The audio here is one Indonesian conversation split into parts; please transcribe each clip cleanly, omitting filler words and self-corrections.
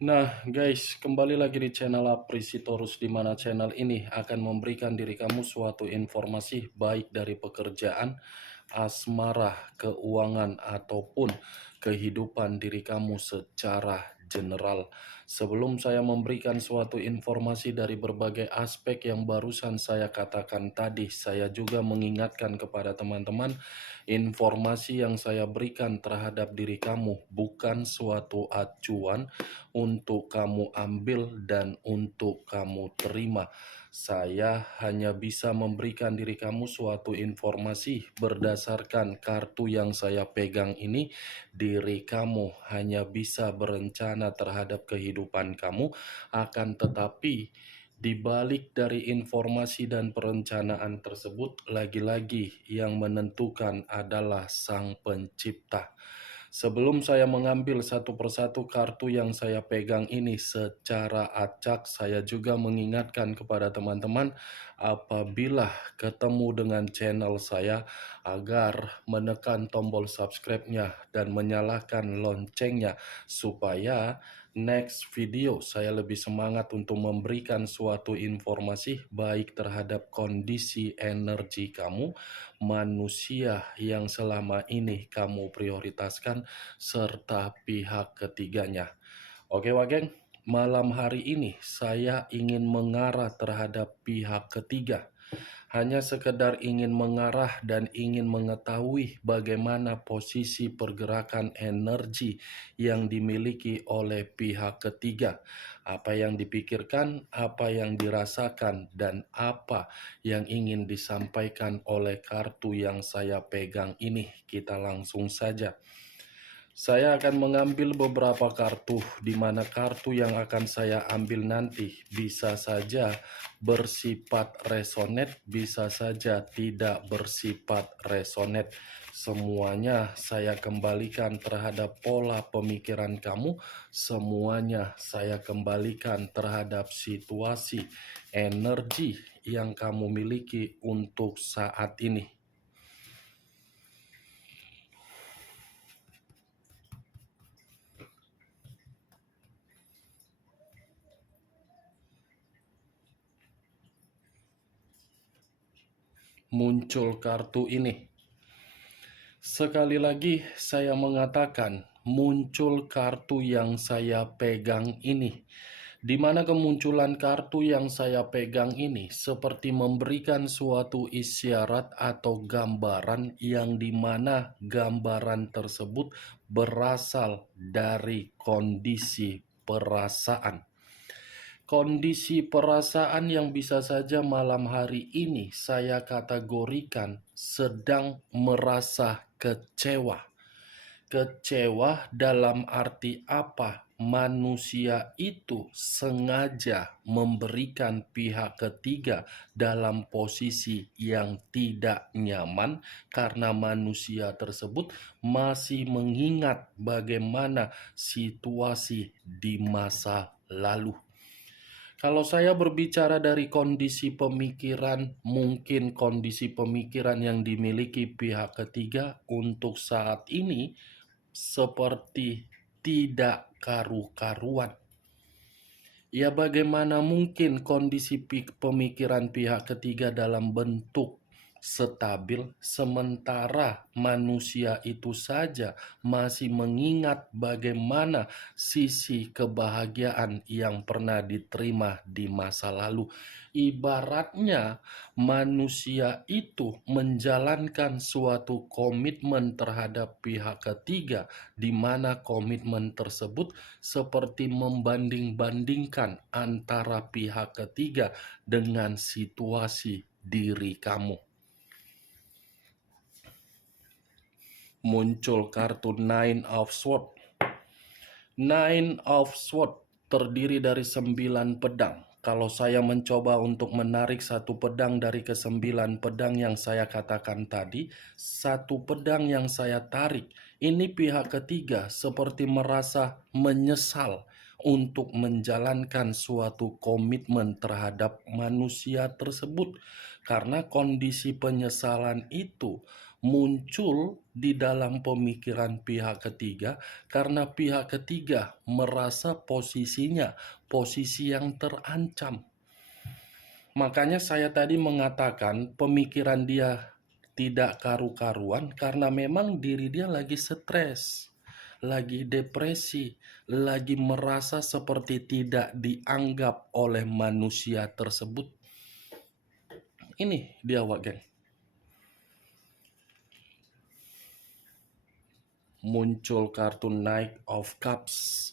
Nah, guys, kembali lagi di channel Aprisitorus, di mana channel ini akan memberikan diri kamu suatu informasi baik dari pekerjaan, asmara, keuangan, ataupun kehidupan diri kamu secara general. Sebelum saya memberikan suatu informasi dari berbagai aspek yang barusan saya katakan tadi, saya juga mengingatkan kepada teman-teman, informasi yang saya berikan terhadap diri kamu bukan suatu acuan untuk kamu ambil dan untuk kamu terima. Saya hanya bisa memberikan diri kamu suatu informasi berdasarkan kartu yang saya pegang ini. Diri kamu hanya bisa berencana terhadap kehidupan kamu, akan tetapi di balik dari informasi dan perencanaan tersebut, lagi-lagi yang menentukan adalah Sang Pencipta. Sebelum saya mengambil satu persatu kartu yang saya pegang ini secara acak, saya juga mengingatkan kepada teman-teman apabila ketemu dengan channel saya agar menekan tombol subscribe-nya dan menyalakan loncengnya supaya next video saya lebih semangat untuk memberikan suatu informasi baik terhadap kondisi energi kamu, manusia yang selama ini kamu prioritaskan, serta pihak ketiganya. Oke, Wageng, malam hari ini saya ingin mengarah terhadap pihak ketiga. Hanya sekedar ingin mengarah dan ingin mengetahui bagaimana posisi pergerakan energi yang dimiliki oleh pihak ketiga. Apa yang dipikirkan, apa yang dirasakan, dan apa yang ingin disampaikan oleh kartu yang saya pegang ini. Kita langsung saja. Saya akan mengambil beberapa kartu, di mana kartu yang akan saya ambil nanti bisa saja bersifat resonate, bisa saja tidak bersifat resonate. Semuanya saya kembalikan terhadap pola pemikiran kamu, semuanya saya kembalikan terhadap situasi energi yang kamu miliki untuk saat ini. Muncul kartu ini. Sekali lagi saya mengatakan muncul kartu yang saya pegang ini. Di mana kemunculan kartu yang saya pegang ini seperti memberikan suatu isyarat atau gambaran yang dimana gambaran tersebut berasal dari kondisi perasaan. Kondisi perasaan yang bisa saja malam hari ini saya kategorikan sedang merasa kecewa. Kecewa dalam arti apa? Manusia itu sengaja memberikan pihak ketiga dalam posisi yang tidak nyaman karena manusia tersebut masih mengingat bagaimana situasi di masa lalu. Kalau saya berbicara dari kondisi pemikiran, mungkin kondisi pemikiran yang dimiliki pihak ketiga untuk saat ini seperti tidak karu-karuan. Ya, bagaimana mungkin kondisi pemikiran pihak ketiga dalam bentuk stabil, sementara manusia itu saja masih mengingat bagaimana sisi kebahagiaan yang pernah diterima di masa lalu. Ibaratnya manusia itu menjalankan suatu komitmen terhadap pihak ketiga, di mana komitmen tersebut seperti membanding-bandingkan antara pihak ketiga dengan situasi diri kamu. Muncul kartu Nine of Swords. Nine of Swords terdiri dari 9 pedang. Kalau saya mencoba untuk menarik satu pedang dari ke-9 pedang yang saya katakan tadi, satu pedang yang saya tarik, ini pihak ketiga seperti merasa menyesal untuk menjalankan suatu komitmen terhadap manusia tersebut. Karena kondisi penyesalan itu muncul di dalam pemikiran pihak ketiga karena pihak ketiga merasa posisinya posisi yang terancam. Makanya saya tadi mengatakan pemikiran dia tidak karu-karuan karena memang diri dia lagi stres, lagi depresi, lagi merasa seperti tidak dianggap oleh manusia tersebut. Ini dia, Wak Geng. Muncul kartu Knight of Cups,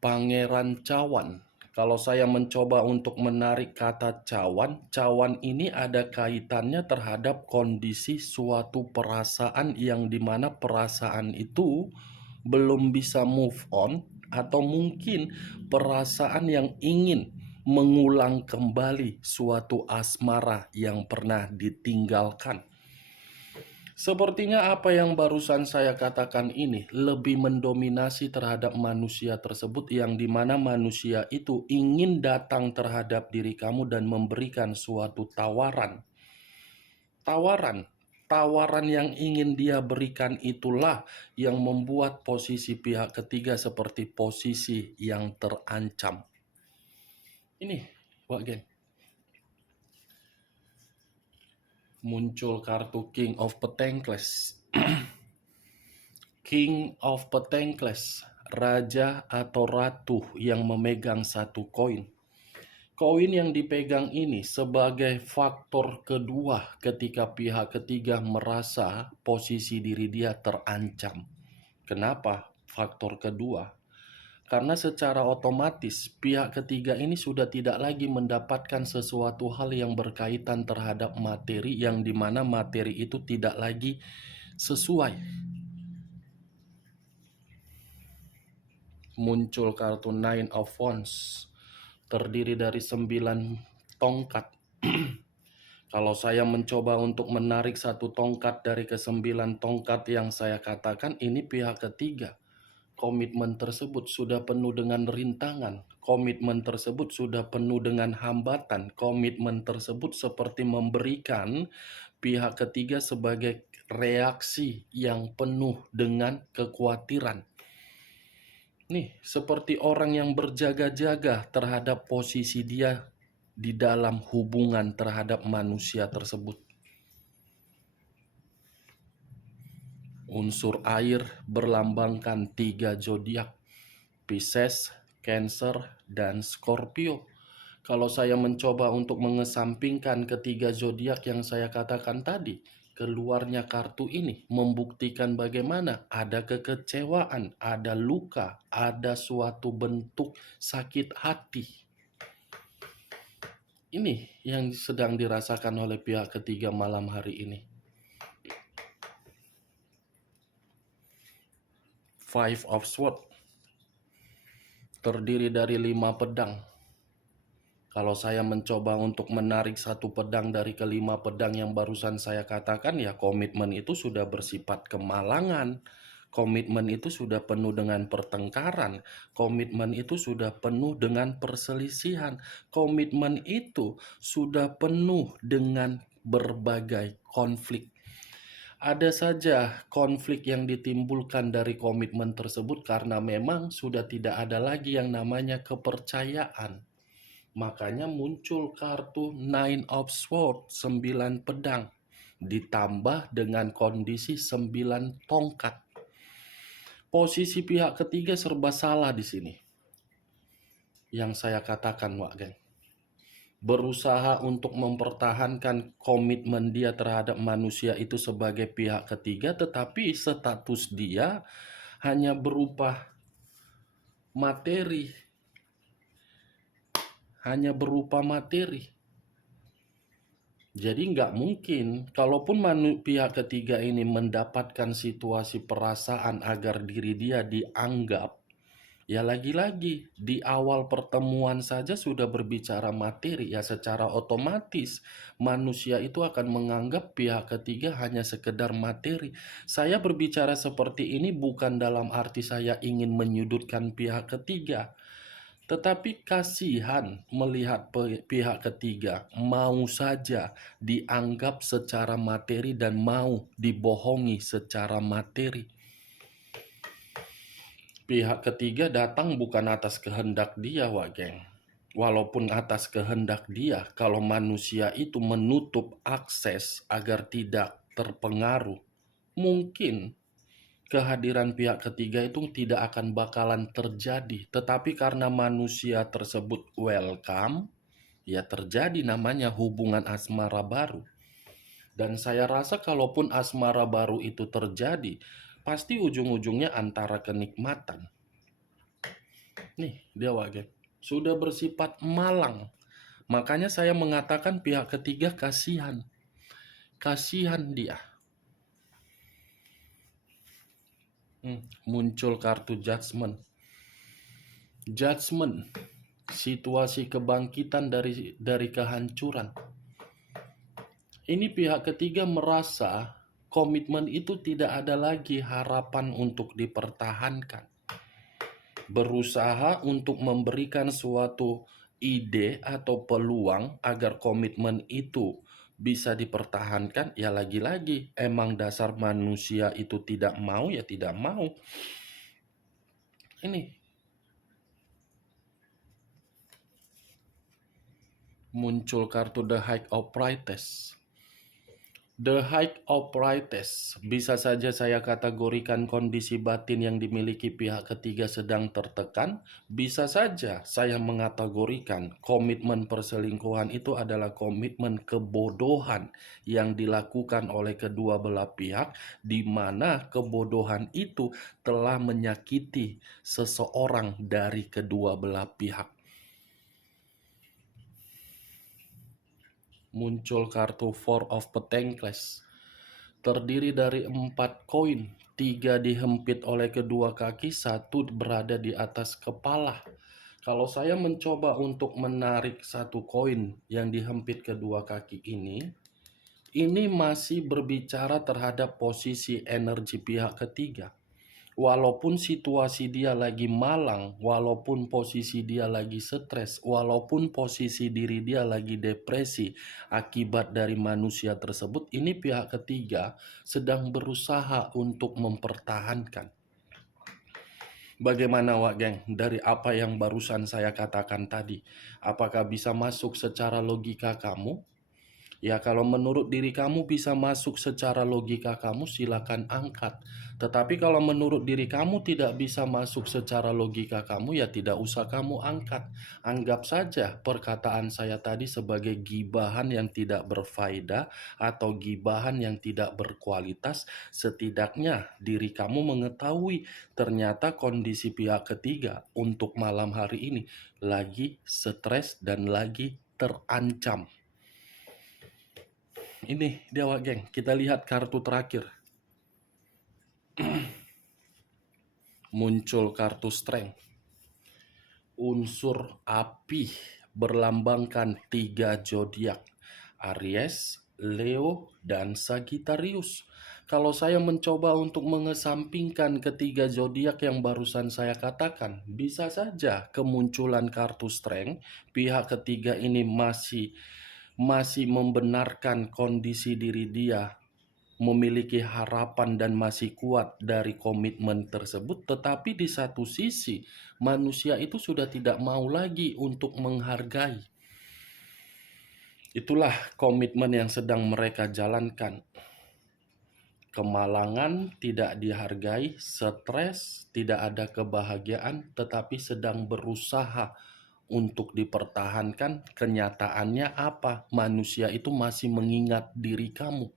Pangeran Cawan. Kalau saya mencoba untuk menarik kata cawan, cawan ini ada kaitannya terhadap kondisi suatu perasaan yang dimana perasaan itu belum bisa move on, atau mungkin perasaan yang ingin mengulang kembali suatu asmara yang pernah ditinggalkan. Sepertinya apa yang barusan saya katakan ini lebih mendominasi terhadap manusia tersebut, yang dimana manusia itu ingin datang terhadap diri kamu dan memberikan suatu tawaran. Tawaran yang ingin dia berikan itulah yang membuat posisi pihak ketiga seperti posisi yang terancam. Ini, Wak Gen. Muncul kartu King of Pentacles. King of Pentacles, raja atau ratu yang memegang satu koin. Koin yang dipegang ini sebagai faktor kedua ketika pihak ketiga merasa posisi diri dia terancam. Kenapa faktor kedua? Karena secara otomatis pihak ketiga ini sudah tidak lagi mendapatkan sesuatu hal yang berkaitan terhadap materi, yang dimana materi itu tidak lagi sesuai. Muncul kartu Nine of Wands, terdiri dari 9 tongkat. Kalau saya mencoba untuk menarik satu tongkat dari ke-9 tongkat yang saya katakan, ini pihak ketiga. Komitmen tersebut sudah penuh dengan rintangan. Komitmen tersebut sudah penuh dengan hambatan. Komitmen tersebut seperti memberikan pihak ketiga sebagai reaksi yang penuh dengan kekhawatiran. Nih, seperti orang yang berjaga-jaga terhadap posisi dia di dalam hubungan terhadap manusia tersebut. Unsur air berlambangkan 3 zodiak, Pisces, Cancer, dan Scorpio. Kalau saya mencoba untuk mengesampingkan ketiga zodiak yang saya katakan tadi, keluarnya kartu ini membuktikan bagaimana ada kekecewaan, ada luka, ada suatu bentuk sakit hati. Ini yang sedang dirasakan oleh pihak ketiga malam hari ini. Five of Swords, terdiri dari 5 pedang. Kalau saya mencoba untuk menarik satu pedang dari kelima pedang yang barusan saya katakan, ya komitmen itu sudah bersifat kemalangan. Komitmen itu sudah penuh dengan pertengkaran. Komitmen itu sudah penuh dengan perselisihan. Komitmen itu sudah penuh dengan berbagai konflik. Ada saja konflik yang ditimbulkan dari komitmen tersebut karena memang sudah tidak ada lagi yang namanya kepercayaan. Makanya muncul kartu Nine of Swords, 9 pedang, ditambah dengan kondisi 9 tongkat. Posisi pihak ketiga serba salah di sini. Yang saya katakan, Wak Geng. Berusaha untuk mempertahankan komitmen dia terhadap manusia itu sebagai pihak ketiga, tetapi status dia hanya berupa materi. Jadi nggak mungkin, kalaupun pihak ketiga ini mendapatkan situasi perasaan agar diri dia dianggap, ya lagi-lagi di awal pertemuan saja sudah berbicara materi, ya secara otomatis manusia itu akan menganggap pihak ketiga hanya sekedar materi. Saya berbicara seperti ini bukan dalam arti saya ingin menyudutkan pihak ketiga, Tetapi kasihan melihat pihak ketiga mau saja dianggap secara materi dan mau dibohongi secara materi. Pihak ketiga datang bukan atas kehendak dia, Wak Geng. Walaupun atas kehendak dia, kalau manusia itu menutup akses agar tidak terpengaruh, mungkin kehadiran pihak ketiga itu tidak akan bakalan terjadi. Tetapi karena manusia tersebut welcome, ya terjadi namanya hubungan asmara baru. Dan saya rasa kalaupun asmara baru itu terjadi, pasti ujung-ujungnya antara kenikmatan. Nih, dia Wage. Sudah bersifat malang. Makanya saya mengatakan pihak ketiga kasihan. Kasihan dia. Muncul kartu judgment. Judgment. Situasi kebangkitan dari kehancuran. Ini pihak ketiga merasa komitmen itu tidak ada lagi harapan untuk dipertahankan. Berusaha untuk memberikan suatu ide atau peluang agar komitmen itu bisa dipertahankan, ya lagi-lagi emang dasar manusia itu tidak mau, ya tidak mau. Ini muncul kartu The High of Priestess. The High of Priestess bisa saja saya kategorikan kondisi batin yang dimiliki pihak ketiga sedang tertekan. Bisa saja saya mengategorikan komitmen perselingkuhan itu adalah komitmen kebodohan yang dilakukan oleh kedua belah pihak, di mana kebodohan itu telah menyakiti seseorang dari kedua belah pihak. Muncul kartu Four of Pentacles. Terdiri dari 4 koin, 3 dihempit oleh kedua kaki, 1 berada di atas kepala. Kalau saya mencoba untuk menarik 1 koin yang dihempit kedua kaki ini masih berbicara terhadap posisi energi pihak ketiga. Walaupun situasi dia lagi malang, walaupun posisi dia lagi stres, walaupun posisi diri dia lagi depresi akibat dari manusia tersebut, ini pihak ketiga sedang berusaha untuk mempertahankan. Bagaimana Wak Geng dari apa yang barusan saya katakan tadi? Apakah bisa masuk secara logika kamu? Ya, kalau menurut diri kamu bisa masuk secara logika kamu, silakan angkat. Tetapi kalau menurut diri kamu tidak bisa masuk secara logika kamu, ya tidak usah kamu angkat. Anggap saja perkataan saya tadi sebagai gibahan yang tidak berfaedah atau gibahan yang tidak berkualitas. Setidaknya diri kamu mengetahui ternyata kondisi pihak ketiga untuk malam hari ini lagi stres dan lagi terancam. Ini dia Wak Geng, kita lihat kartu terakhir. Muncul kartu Strength. Unsur api berlambangkan 3 zodiak, Aries, Leo, dan Sagittarius. Kalau saya mencoba untuk mengesampingkan ketiga zodiak yang barusan saya katakan, bisa saja kemunculan kartu Strength, pihak ketiga ini masih membenarkan kondisi diri dia memiliki harapan dan masih kuat dari komitmen tersebut, tetapi di satu sisi manusia itu sudah tidak mau lagi untuk menghargai. Itulah komitmen yang sedang mereka jalankan. Kemalangan, tidak dihargai, stres, tidak ada kebahagiaan, tetapi sedang berusaha untuk dipertahankan. Kenyataannya apa? Manusia itu masih mengingat diri kamu.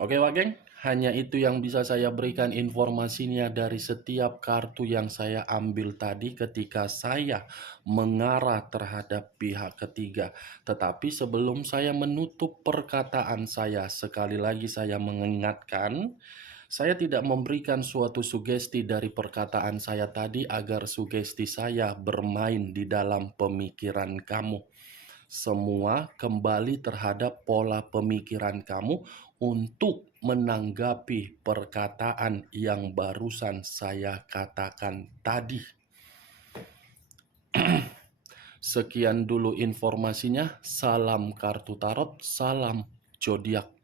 Oke Wak Geng, hanya itu yang bisa saya berikan informasinya dari setiap kartu yang saya ambil tadi ketika saya mengarah terhadap pihak ketiga. Tetapi sebelum saya menutup perkataan saya, sekali lagi saya mengingatkan, saya tidak memberikan suatu sugesti dari perkataan saya tadi agar sugesti saya bermain di dalam pemikiran kamu. Semua kembali terhadap pola pemikiran kamu untuk menanggapi perkataan yang barusan saya katakan tadi. Sekian dulu informasinya. Salam kartu tarot, salam zodiak.